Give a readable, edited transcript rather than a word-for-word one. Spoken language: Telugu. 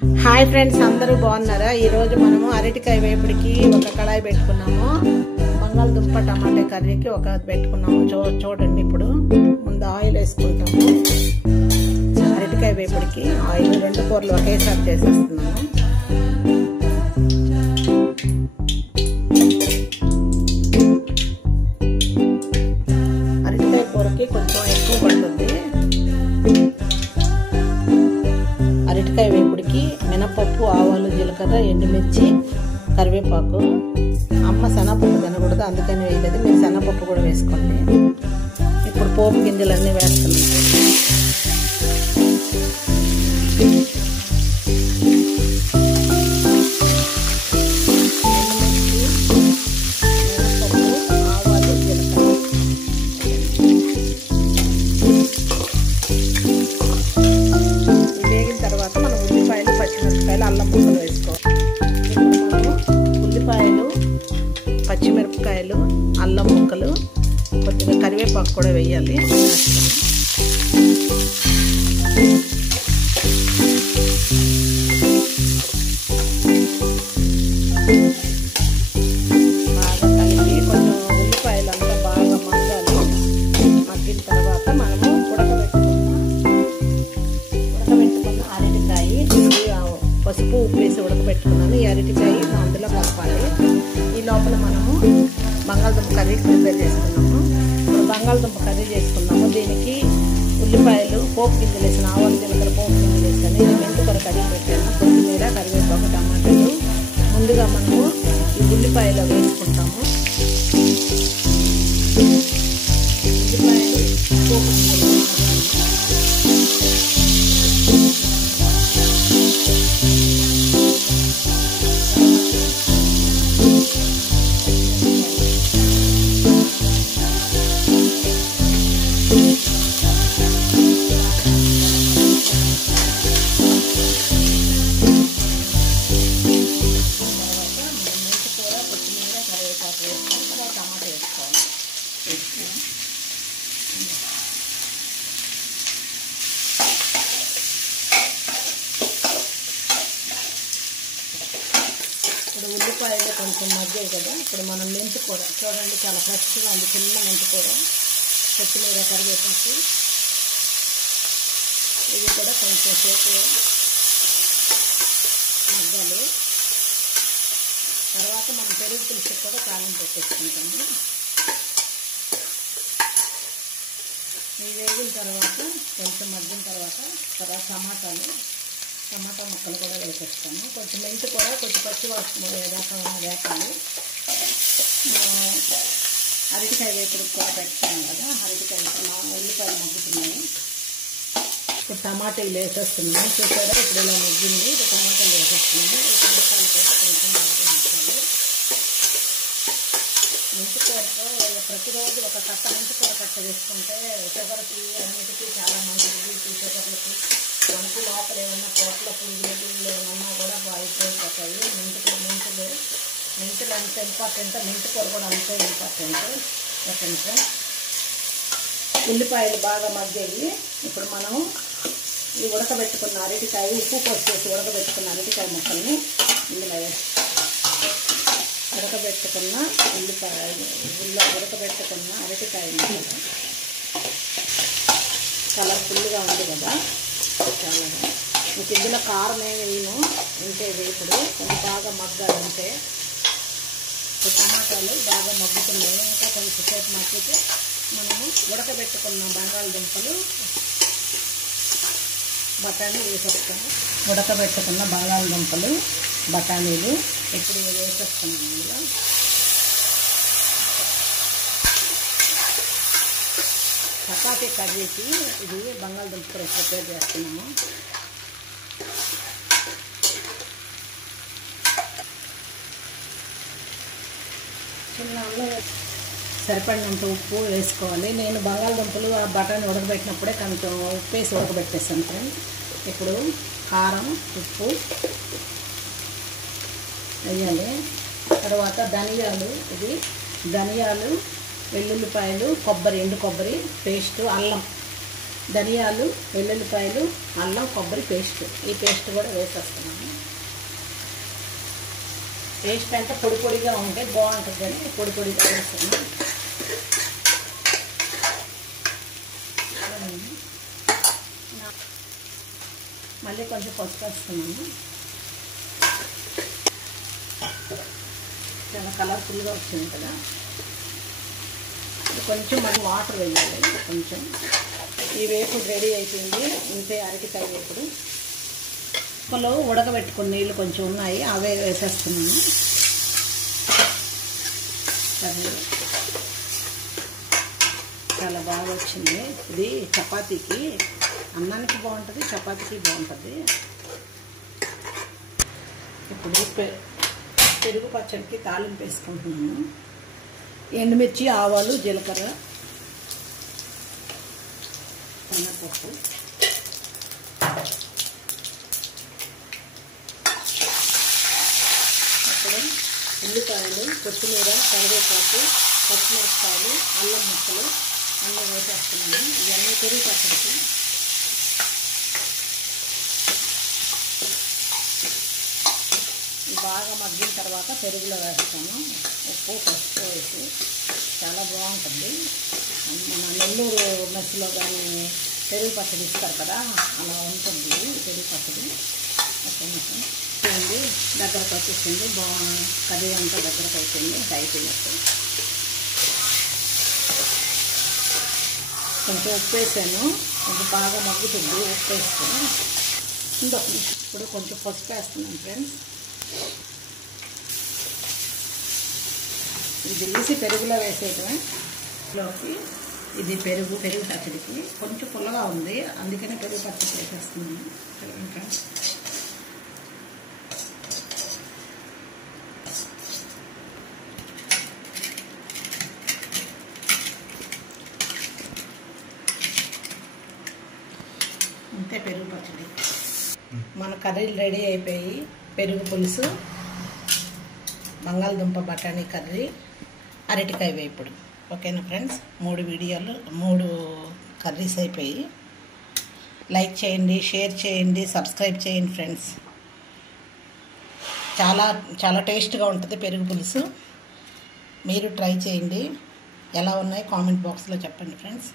హాయ్ ఫ్రెండ్స్, అందరూ బాగున్నారా? ఈరోజు మనము అరటికాయ వేపుడికి ఒక కడాయి పెట్టుకున్నాము. బంగాళదుంప టమాటా కర్రీకి ఒక పెట్టుకున్నాము. చూడండి, ఇప్పుడు ముందు ఆయిల్ వేసుకుంటాము. అరటికాయ వేపుడికి ఆయిల్ 2 కూరలు ఒకేసారి చేసేస్తున్నాము. అరటికాయ కూరకి కొంచెం ఎక్కువ పడుతుంది. అరటికాయ వేపుడికి మినపప్పు, ఆవాలు, జీలకర్ర, ఎండుమిర్చి, కరివేపాకు. అమ్మ శనగపప్పు తినకూడదు, అందుకని వేయలేదు. మీరు శనగపప్పు కూడా వేసుకోండి. ఇప్పుడు పోపు గింజలన్నీ వేస్తున్నాం. అల్లం ముక్కలు వేసుకోవాలి. ఉల్లిపాయలు, పచ్చిమిరపకాయలు, అల్లం ముక్కలు, కొద్దిగా కరివేపాకు కూడా వేయాలి. బాగా కలిపి కొంచెం ఉల్లిపాయలు అంతా బాగా మగ్గాలి. మగ్గిన తర్వాత మనము ఉడకబెట్టుకున్న అరటికాయ, పసుపు, ఉప్పు వేసి ఉడకబెట్టుకున్నాను. ఈ అరటికాయ అందులో కలపాలి. ఈ లోపల మనము బంగాళదుంప కర్రీ ప్రిపేర్ చేసుకున్నాము. ఇప్పుడు బంగాళదుంప కర్రీ చేసుకున్నాము. దీనికి ఉల్లిపాయలు, పోపు గింజలు వేసిన, ఆవాలు, జీలకర్ర, పోపు గింజలు వేసాను. ఇది మెంతికూర కర్రీ పెట్టాను. కొత్తిమీర, కరివేపాకు, టమాటాలు. ముందుగా మనము ఈ ఉల్లిపాయలు వేసుకుంటాము. ఉల్లిపాయలు, పోపు గింజలు ఇప్పుడు ఉల్లిపాయలు కొంచెం మగ్గాయి కదా. ఇప్పుడు మనం మెంతికూర చూడండి, చాలా ఫ్రెష్గా ఉంది. చిన్న మెంతికూర, కొత్తిమీర, కరివేపాకు, ఇది కూడా కొంచెం సేపు మగ్గాలి. తర్వాత మనం పెరుగు పులుసు కూడా తాలింపు పెట్టేసుకుంటాము. ఇవి వేగిన తర్వాత కొంచెం మగ్గిన తర్వాత టమాటా ముక్కలు కూడా వేసేస్తాము. కొంచెం మెంతి కూడా కొంచెం పచ్చి వాసన వేపాలి. అరటికాయ వేపుడు కూడా పెట్టుకున్నాం కదా. అరటికాయ ఉల్లిపాయలు మగ్గుతున్నాయి. ఇప్పుడు టమాటాలు వేసేస్తున్నాము. చూసారా, ఇప్పుడు ఇలా మగ్గింది. ఇప్పుడు టమాటాలు వేసేస్తున్నాము. ఈ టమాటాలు కొంచెం బాగా మగ్గాలి. మెంతికూరతో ప్రతిరోజు ఒక కట్ట మెంతికూర కట్ట వేసుకుంటే షుగర్కి అన్నిటికీ చాలా మంచిది. షుగర్లకి మనకు లోపల ఏమైనా కోట్ల పురుగులు ఏమన్నా కూడా అయిపోతాయి. మెంతులు అంత ఇంపార్టెంట్, మెంతికూర కూడా అంతే ఇంపార్టెంట్. సెకండ్ ఉల్లిపాయలు బాగా మగ్గాయి. ఇప్పుడు మనం ఈ ఉడకబెట్టుకున్న అరటికాయ, ఉప్పు పోసేసి ఉడకబెట్టుకున్న అరటికాయ ముక్కల్ని ఇందులో ఉడకబెట్టుకున్న ఉడకబెట్టుకున్న అరటికాయ ముక్కలు కలర్ఫుల్గా ఉంది కదా. చాలా ఇంక ఇందులో కారం ఏమి వేయను, ఉంటే వేపుడు కొంచెం బాగా మగ్గాలంటే. టమాటాలు బాగా మగ్గుతున్నాయి. ఇంకా కొంచెం సేపు మగ్గితే మనము ఉడకబెట్టుకున్న బంగాళదుంపలు, బఠానీ వేసేస్తాము. ఉడకబెట్టుకున్న బంగాళదుంపలు, బఠానీలు ఇప్పుడు వేసేస్తున్నాము. ఇందులో చపాతీ కర్రీకి ఇది బంగాళదుంప ప్రిపేర్ చేస్తున్నాము. చిన్న సరిపడినంత ఉప్పు వేసుకోవాలి. నేను బంగాళదుంపలు, బఠానీ ఉడకబెట్టినప్పుడే కొంచెం ఉప్పు వేసి ఉడకబెట్టేస్తాను ఫ్రెండ్స్. ఇప్పుడు కారం, ఉప్పు వేయాలి. తర్వాత ధనియాలు, వెల్లుల్లిపాయలు, ఎండు కొబ్బరి పేస్టు, అల్లం ధనియాలు, వెల్లుల్లిపాయలు, అల్లం, కొబ్బరి పేస్ట్. ఈ పేస్ట్ కూడా వేసేస్తున్నాను. పేస్ట్ అంటే పొడి పొడిగా ఉంటే బాగుంటుంది అని పొడి పొడిగా వేస్తున్నాను. మళ్ళీ కొంచెం పసుపు వేస్తున్నాను. చాలా కలర్ఫుల్గా వచ్చింది కదా. కొంచెం మళ్ళీ వాటర్ వేయాలి. కొంచెం ఈ వేపుడు రెడీ అయిపోయింది. ఇంతే అరటికాయ వేపుడు. కుక్కలో ఉడకబెట్టుకున్న నీళ్ళు కొంచెం ఉన్నాయి, అవే వేసేస్తున్నాను. కర్రీ చాలా బాగా వచ్చింది. ఇది చపాతీకి, అన్నానికి బాగుంటుంది, చపాతీకి బాగుంటుంది. ఇప్పుడు పెరుగు పచ్చడికి తాలింపు వేసుకుంటున్నాను. ఎండుమిర్చి, ఆవాలు, జీలకర్ర, శనగపప్పు, అప్పుడు ఉల్లిపాయలు, కొత్తిమీర, కరివేపాకు, పచ్చిమిరపకాయలు, అల్లం ముక్కలు అన్నీ వేసేస్తున్నాను. ఇవన్నీ పెరుగు పచ్చడికి. బాగా మగ్గిన తర్వాత పెరుగులో వేస్తాను. ఉప్పు, పసుపు వేసి చాలా బాగుంటుంది. మన నెల్లూరు మెస్సులో కానీ పెరుగు పచ్చడి ఇస్తారు కదా, అలా ఉంటుంది పెరుగు పచ్చడి. చూడండి దగ్గరకు వచ్చేసింది. కర్రీ అంతా దగ్గరకు అయిపోయింది. అయిపోయినట్టు కొంచెం ఉప్పు వేసాను. కొంచెం బాగా మగ్గుతుంది ఉప్పు వేసుకొని. ఇప్పుడు కొంచెం పసుపు వేస్తున్నాను ఫ్రెండ్స్. ఇది తీసి పెరుగులో వేసేయటమే. లోకి ఇది పెరుగు పచ్చడికి కొంచెం పుల్లగా ఉంది, అందుకనే పెరుగు పచ్చడి వేసేస్తున్నాను. ఇంకా అంతే పెరుగు పచ్చడి. మన కర్రీలు రెడీ అయిపోయి పెరుగు పులుసు, బంగాళదుంప బఠానీ కర్రీ, అరటికాయ వేపుడు. ఓకేనా ఫ్రెండ్స్, 3 కర్రీస్ అయిపోయి. లైక్ చేయండి, షేర్ చేయండి, సబ్స్క్రైబ్ చేయండి ఫ్రెండ్స్. చాలా చాలా టేస్ట్గా ఉంటుంది పెరుగు పులుసు. మీరు ట్రై చేయండి. ఎలా ఉన్నాయి కామెంట్ బాక్స్లో చెప్పండి ఫ్రెండ్స్.